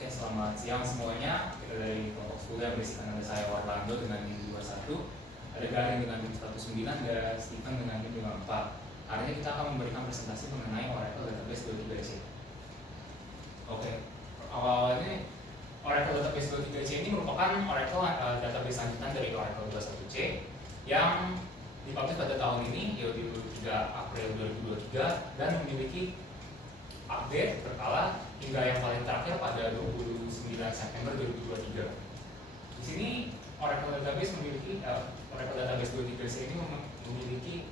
Oke, selamat siang semuanya. Kita dari kelompok 10 yang berisikan ada saya Orlando dengan NIM 21, ada Garing dengan NIM 109, dan Stephen dengan NIM 54. Hari ini kita akan memberikan presentasi mengenai Oracle Database 23C. Oke, awal-awal ini Oracle Database 23C ini merupakan Oracle database lanjutan dari Oracle 21C yang dipublish pada tahun ini, yaitu 3 April 2023, dan memiliki update berkala hingga yang paling terakhir pada 29 September 2023. Di sini Oracle Database 23C ini memiliki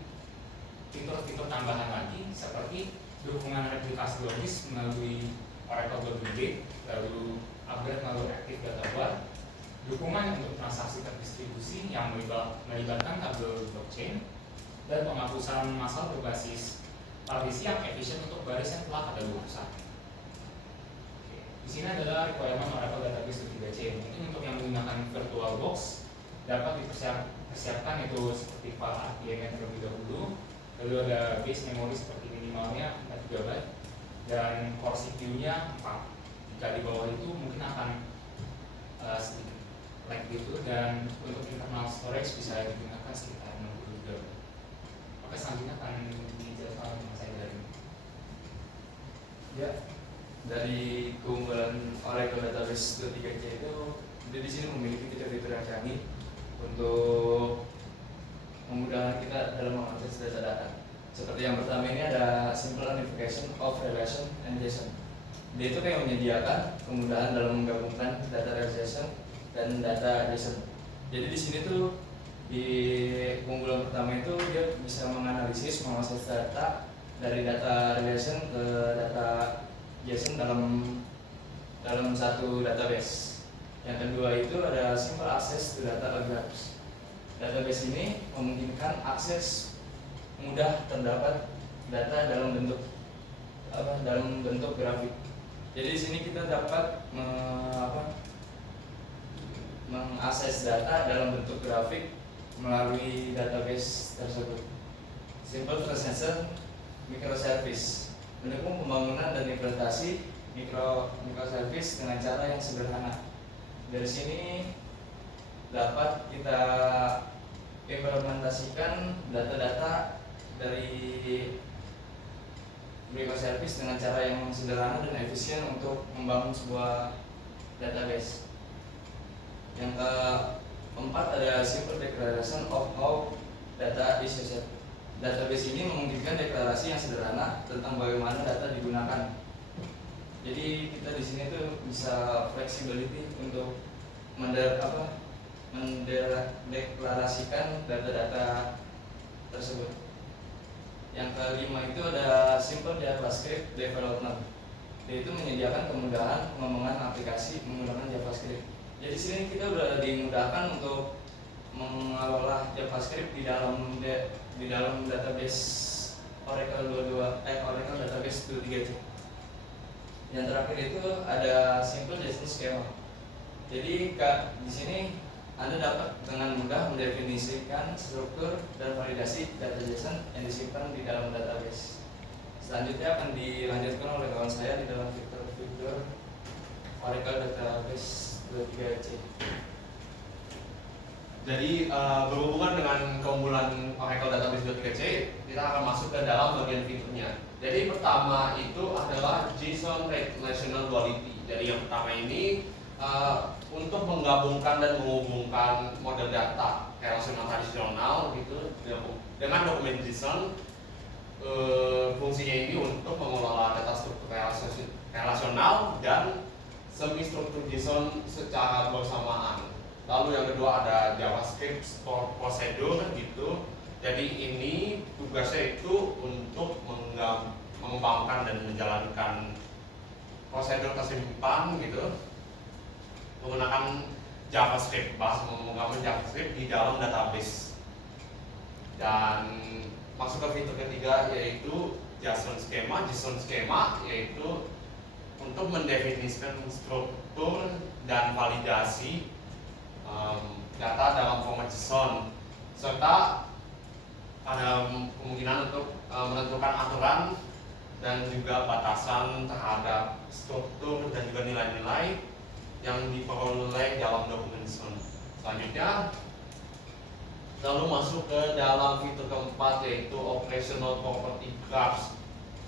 fitur-fitur tambahan lagi seperti dukungan replikasi logis melalui Oracle Gate, lalu upgrade melalui Active Data Guard, dukungan untuk transaksi terdistribusi yang melibatkan tabel blockchain, dan penghapusan massal berbasis partisi yang efisien untuk baris yang telah kadaluarsa. Di sini adalah requirement Oracle Database 23C. Mungkin untuk yang menggunakan VirtualBox dapat dipersiapkan itu seperti file RTM terlebih dahulu, lalu ada base memory seperti minimalnya 4 GB dan core CPU-nya 4. Jika di bawah itu mungkin akan sedikit lag gitu, dan untuk internal storage bisa digunakan sekitar 60 GB. Oke, selanjutnya akan dijelaskan oleh saya dari ya. Dari keunggulan Oracle Database 23C itu, dia di sini memiliki fitur-fitur yang canggih untuk memudahkan kita dalam mengakses data-data. Seperti yang pertama ini ada simple unification of relation and JSON. Dia itu kayak menyediakan kemudahan dalam menggabungkan data relation dan data JSON. Jadi di sini tuh di keunggulan pertama itu dia bisa menganalisis mengakses data dari data relation ke data JSON dalam satu database. Yang kedua itu ada simple access to data graphs. Database ini memungkinkan akses mudah terdapat data dalam bentuk grafik. Jadi di sini kita dapat mengakses data dalam bentuk grafik melalui database tersebut. Simple transaction microservice mendukung pembangunan dan implementasi microservice dengan cara yang sederhana. Dari sini dapat kita implementasikan data-data dari microservice dengan cara yang sederhana dan efisien untuk membangun sebuah database. Yang keempat ada simple declaration of how data is used. Database ini memungkinkan deklarasi yang sederhana tentang bagaimana data digunakan. Jadi kita di sini tuh bisa flexibility untuk mendeklarasikan data-data tersebut. Yang kelima itu ada simple JavaScript development. Yaitu menyediakan kemudahan pengembangan aplikasi menggunakan JavaScript. Jadi di sini kita udah dimudahkan untuk mengelola JavaScript di dalam database Oracle Database 23C. Yang terakhir itu ada simple JSON schema. Jadi di sini Anda dapat dengan mudah mendefinisikan struktur dan validasi data JSON yang disimpan di dalam database. Selanjutnya akan dilanjutkan oleh kawan saya di dalam fitur-fitur Oracle Database 23C. Jadi berhubungan dengan keunggulan Oracle Database 23C, kita akan masuk ke dalam bagian fiturnya. Jadi pertama itu adalah JSON Relational Duality. Jadi yang pertama ini untuk menggabungkan dan menghubungkan model data relasional tradisional gitu dengan dokumen JSON. Fungsinya ini untuk mengelola data struktur relasional dan semi struktur JSON secara bersamaan. Lalu yang kedua ada JavaScript Store Procedure gitu. Jadi ini tugasnya itu untuk mengembangkan dan menjalankan prosedur tersimpan gitu menggunakan JavaScript, mengembangkan JavaScript di dalam database. Dan masuk ke fitur ketiga yaitu JSON schema yaitu untuk mendefinisikan struktur dan validasi data dalam format JSON, serta ada kemungkinan untuk menentukan aturan dan juga batasan terhadap struktur dan juga nilai-nilai Selanjutnya lalu masuk ke dalam fitur keempat, yaitu operational property graphs.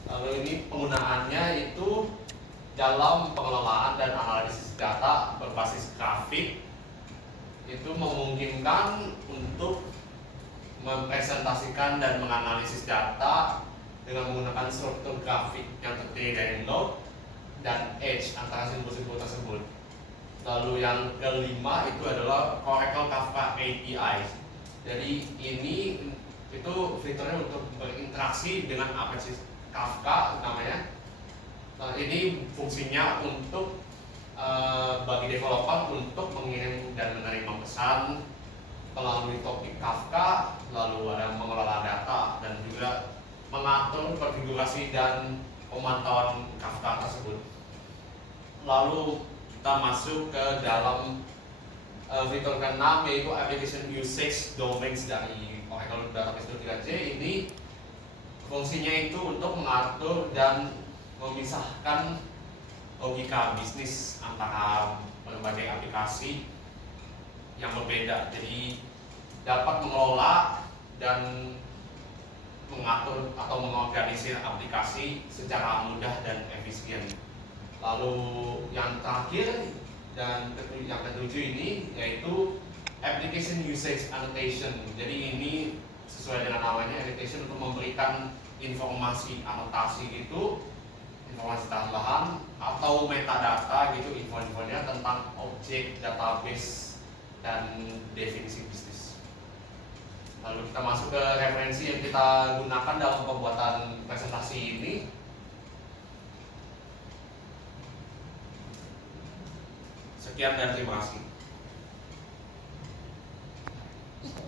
Lalu ini penggunaannya itu dalam pengelolaan dan analisis data berbasis grafik, itu memungkinkan untuk mempresentasikan dan menganalisis data dengan menggunakan struktur grafik yang terdiri dari node dan edge antara simbol-simbol tersebut. Lalu yang kelima itu adalah Oracle Kafka API. Jadi ini itu fiturnya untuk berinteraksi dengan Apache Kafka namanya. Nah, ini fungsinya untuk bagi developer untuk mengirim dan menerima pesan melalui topik Kafka, lalu ada mengelola data dan juga mengatur konfigurasi dan pemantauan Kafka tersebut. Lalu kita masuk ke dalam fitur ke-6, yaitu application usage domains dari Oracle Database 3C. Ini fungsinya itu untuk mengatur dan memisahkan logika bisnis antara berbagai aplikasi yang berbeda. Jadi dapat mengelola dan mengatur atau mengorganisir aplikasi secara mudah dan efisien. Lalu yang terakhir dan yang ketujuh ini yaitu application usage annotation. Jadi ini sesuai dengan namanya, annotation untuk memberikan informasi anotasi gitu, informasi tambahan atau metadata gitu, info-infonya tentang objek database dan definisi bisnis. Lalu kita masuk ke referensi yang kita gunakan dalam pembuatan presentasi ini. Sekian dan terima kasih.